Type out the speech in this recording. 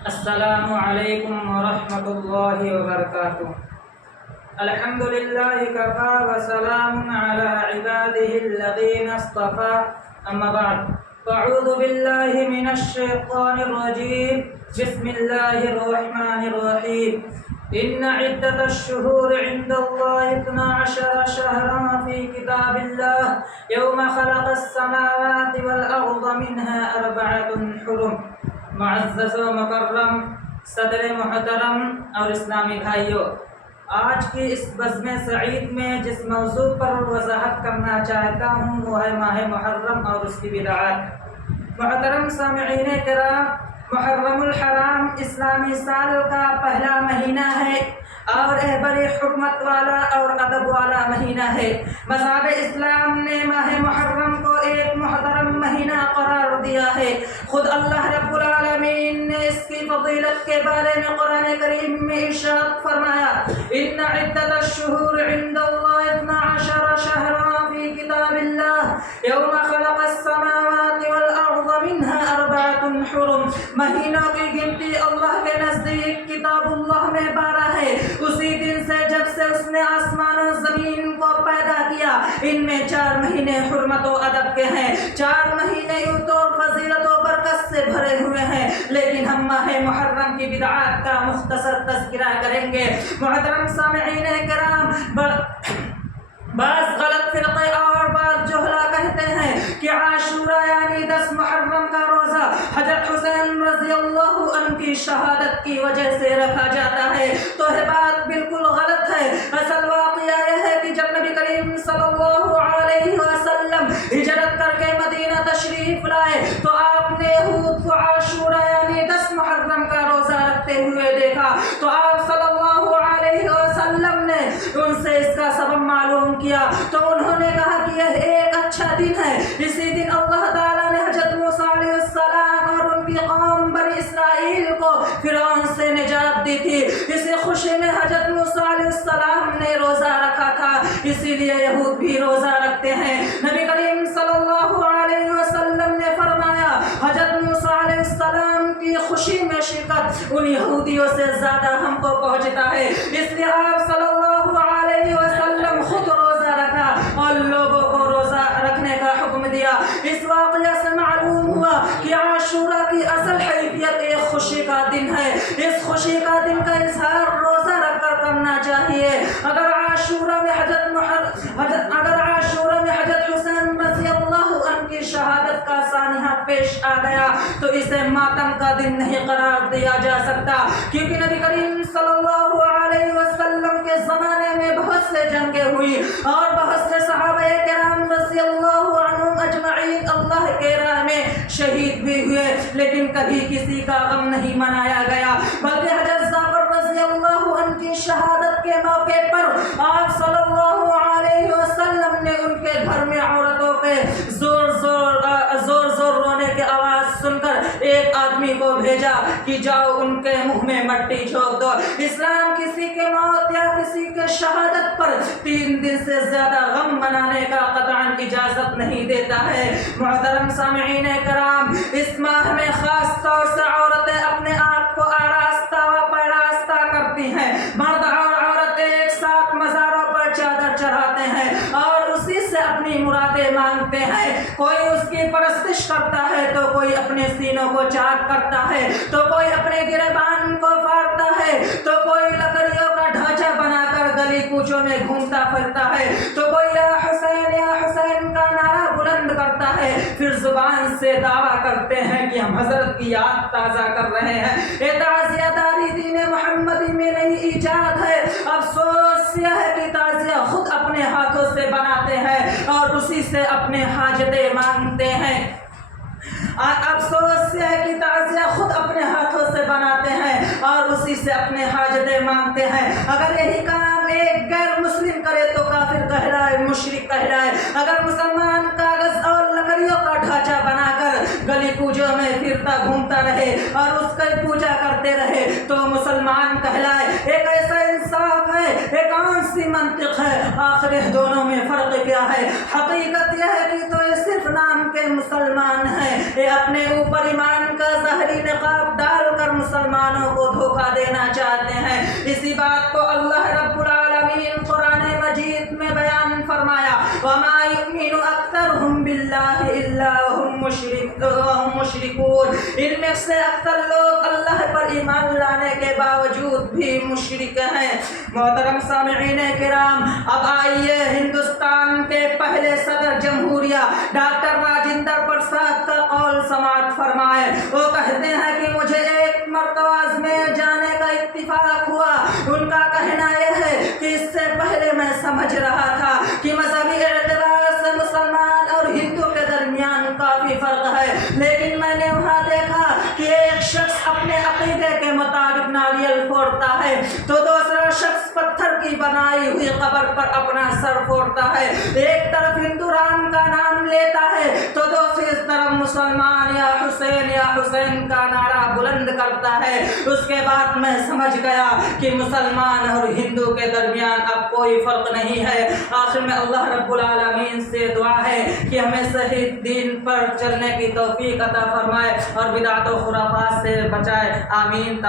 السلام علیکم ورحمۃ اللہ وبرکاتہ۔ الحمد للہ کفا وسلام علی عباده الذین اصطفى، اما بعد فاعوذ باللہ من الشیطان الرجیم، بسم اللہ الرحمن الرحیم۔ ان عدۃ الشہور عند اللہ 12 شہرا فی کتاب اللہ یوم خلق السماوات والارض منها 4 حرم۔ معزز و مکرم صدر محترم اور اسلامی بھائیوں، آج کی اس بزم سعید میں جس موضوع پر وضاحت کرنا چاہتا ہوں وہ ہے ماہ محرم اور اس کی بدعات۔ محترم سامعین کرام، محرم الحرام اسلامی سال کا پہلا مہینہ ہے اور بڑی حکمت والا اور ادب والا مہینہ ہے۔ مذہب اسلام نے ماہ محرم کو ایک محترم مہینہ قرار دیا ہے۔ خود اللہ رب العالمین نے اس کی فضیلت کے بارے میں قرآن کریم میں ارشاد فرمایا، ان عدۃ الشہور عند اللہ 12 شہرا فی کتاب اللہ یوم خلق السماوات والارض منها 4 حرم۔ مہینوں کی گنتی اللہ کے نزدیک کتاب اللہ میں 12 ہے۔ اسی دن سے جب سے اس نے آسمان و زمین کو پیدا کیا، ان میں 4 مہینے حرمت و ادب کے ہیں۔ 4 مہینے یوں تو فضیلت و برکت سے بھرے ہوئے ہیں، لیکن ہم ماہ محرم کی بدعات کا مختصر تذکرہ کریں گے۔ محترم سامعین کرام، بعض غلط فرقے اور بعض جہلا کہتے ہیں کہ عاشورہ یعنی 10 محرم کا روزہ حضرت حسین رضی اللہ عنہ کی شہادت کی وجہ سے رکھا جاتا ہے، تو یہ بات بالکل غلط ہے۔ اصل واقعہ یہ ہے کہ جب نبی کریم صلی اللہ علیہ وسلم ہجرت کر کے مدینہ تشریف لائے تو آپ نے یہود کو عاشورہ یعنی 10 محرم کا روزہ رکھتے ہوئے دیکھا، تو آپ صلی اللہ علیہ وسلم نے ان سے اس کا سبب معلوم کیا، تو انہوں نے کہا کہ یہ ایک اچھا دن ہے، اسی دن اللہ تعالیٰ نے حضرت موسیٰ علیہ السلام اور ان کی قوم بنی اسرائیل کو فرعون سے نجات دی تھی۔ اسی خوشی میں حضرت موسیٰ علیہ السلام نے روزہ رکھا تھا، اسی لیے یہود بھی روزہ رکھتے ہیں۔ نبی کریم صلی اللہ علیہ وسلم نے فرمایا، حضرت موسیٰ علیہ السلام کی خوشی میں شرکت ان یہودیوں سے زیادہ ہم کو پہنچتا ہے، اس لیے آپ صلی اللہ علیہ وسلم خود روزہ رکھا اور لوگوں کو روزہ رکھنے کا حکم دیا۔ اس واقعہ سے معلوم ہوا کہ عاشورہ کی اصل حیثیت ایک خوشی کا دن ہے۔ اس خوشی کا دن کا اظہار روزہ رکھ کر کرنا چاہیے۔ اگر عاشورہ میں حضرت حسین رضی اللہ عنہ کی شہادت کا سانحہ پیش آ گیا تو اسے ماتم کا دن نہیں قرار دیا جا سکتا، کیونکہ نبی کریم صلی اللہ علیہ وسلم کے زمانے میں بہت سے جنگیں ہوئی اور بہت سے صحابہ کرام رضی اللہ عنہم اجمعین اللہ کے راہ میں شہید بھی ہوئے، لیکن کبھی کسی کا غم نہیں منایا گیا، بلکہ حضرت جعفر رضی اللہ عنہ کی شہادت کے موقع پر آپ صلی اللہ علیہ وسلم نے ان کے گھر میں عورتوں کے زور زور رونے کی آواز سن کر ایک آدمی کو بھیجا کہ جاؤ ان کے منہ میں مٹی جھونک دو۔ اسلام کسی کے موت یا کسی کے شہادت پر 3 دن سے زیادہ غم منانے کا قطعاً اجازت نہیں دیتا ہے۔ محترم سامعین کرام، اس ماہ میں خاص طور سے عورتیں اپنے آپ کو آراستہ و پیراستہ کرتی ہیں۔ مرد اور عورتیں ایک ساتھ مزاروں پر چادر چڑھاتے ہیں اور اسی سے اپنی مرادیں مانگتے ہیں۔ کوئی اس کی پرستش کرتا ہے تو کوئی اپنے سینوں کو چاک کرتا ہے، تو کوئی اپنے گریبان کو پھاڑتا ہے، تو کوئی لکڑیوں کا ڈھانچہ بنا کر گلی کوچوں میں گھومتا پھرتا ہے، تو کوئی یا حسین کا نعرہ بلند کرتا ہے، پھر زبان سے دعویٰ کرتے ہیں کہ ہم حضرت کی یاد تازہ کر رہے ہیں۔ یہ تعزیہ داری دین محمدی میں نئی ایجاد ہے۔ افسوس یہ ہے کہ تعزیہ خود اپنے ہاتھوں سے بناتے ہیں اور اسی سے اپنے حاجتیں مانگتے ہیں۔ افسوس یہ ہے کہ تعزیہ خود اپنے ہاتھوں سے بناتے ہیں اور اسی سے اپنے حاجتیں مانگتے ہیں۔ اگر یہی کام ایک غیر مسلم کرے تو کافر کہلائے، مشرک کہلائے۔ اگر مسلمان کاغذ اور لکڑیوں کا ڈھانچہ بنا کر گلی کوچوں میں پھرتا گھومتا رہے اور اس کی پوجا کرتے رہے تو مسلمان کہلائے۔ ایک ایسا انصاف ہے، ایک کون سی منطق ہے؟ آخر دونوں میں فرق کیا ہے؟ حقیقت یہ ہے کہ تو یہ صرف نام کے مسلمان ہیں، یہ اپنے اوپر ایمان کا ظاہری نقاب ڈال کر مسلمان تحفہ دینا چاہتے ہیں۔ اسی بات کو اللہ رب العالمین قرآن مجید میں بیان فرمایا، وما یؤمن اکثرهم باللہ الا وهم مشرکون، ان میں سے اکثر لوگ اللہ پر ایمان لانے کے باوجود بھی مشرک ہیں۔ محترم سامعین کرام، اب آئیے ہندوستان کے پہلے صدر جمہوریہ ڈاکٹر راجندر پرساد کا قول سماعت فرمائے۔ وہ کہتے ہیں کہ مجھے ایک مرتبہ اجمیر جانے کا اتفاق ہوا۔ ان کا کہنا یہ ہے کہ اس سے پہلے میں سمجھ رہا تھا کہ مذہبی اعتبار سے مسلمان اور ہندو کے درمیان کافی فرق ہے، لیکن میں نے وہاں دیکھا کہ ایک شخص اپنے عقیدے کے مطابق ناریل پھوڑتا ہے تو دوسرا شخص پتھر کی بنائی ہوئی قبر پر اپنا سر پھوڑتا ہے۔ ایک طرف ہندو رام کا نام لیتا ہے تو دوسری طرف مسلمان یا حسین کا نعرہ بلند کرتا ہے۔ اس کے بعد میں سمجھ گیا کہ مسلمان اور ہندو کے درمیان اب کوئی فرق نہیں ہے۔ آخر میں اللہ رب العالمین سے دعا ہے کہ ہمیں صحیح دین پر چلنے کی توفیق عطا فرمائے اور بدعت و خرافات سے بچائے، آمین۔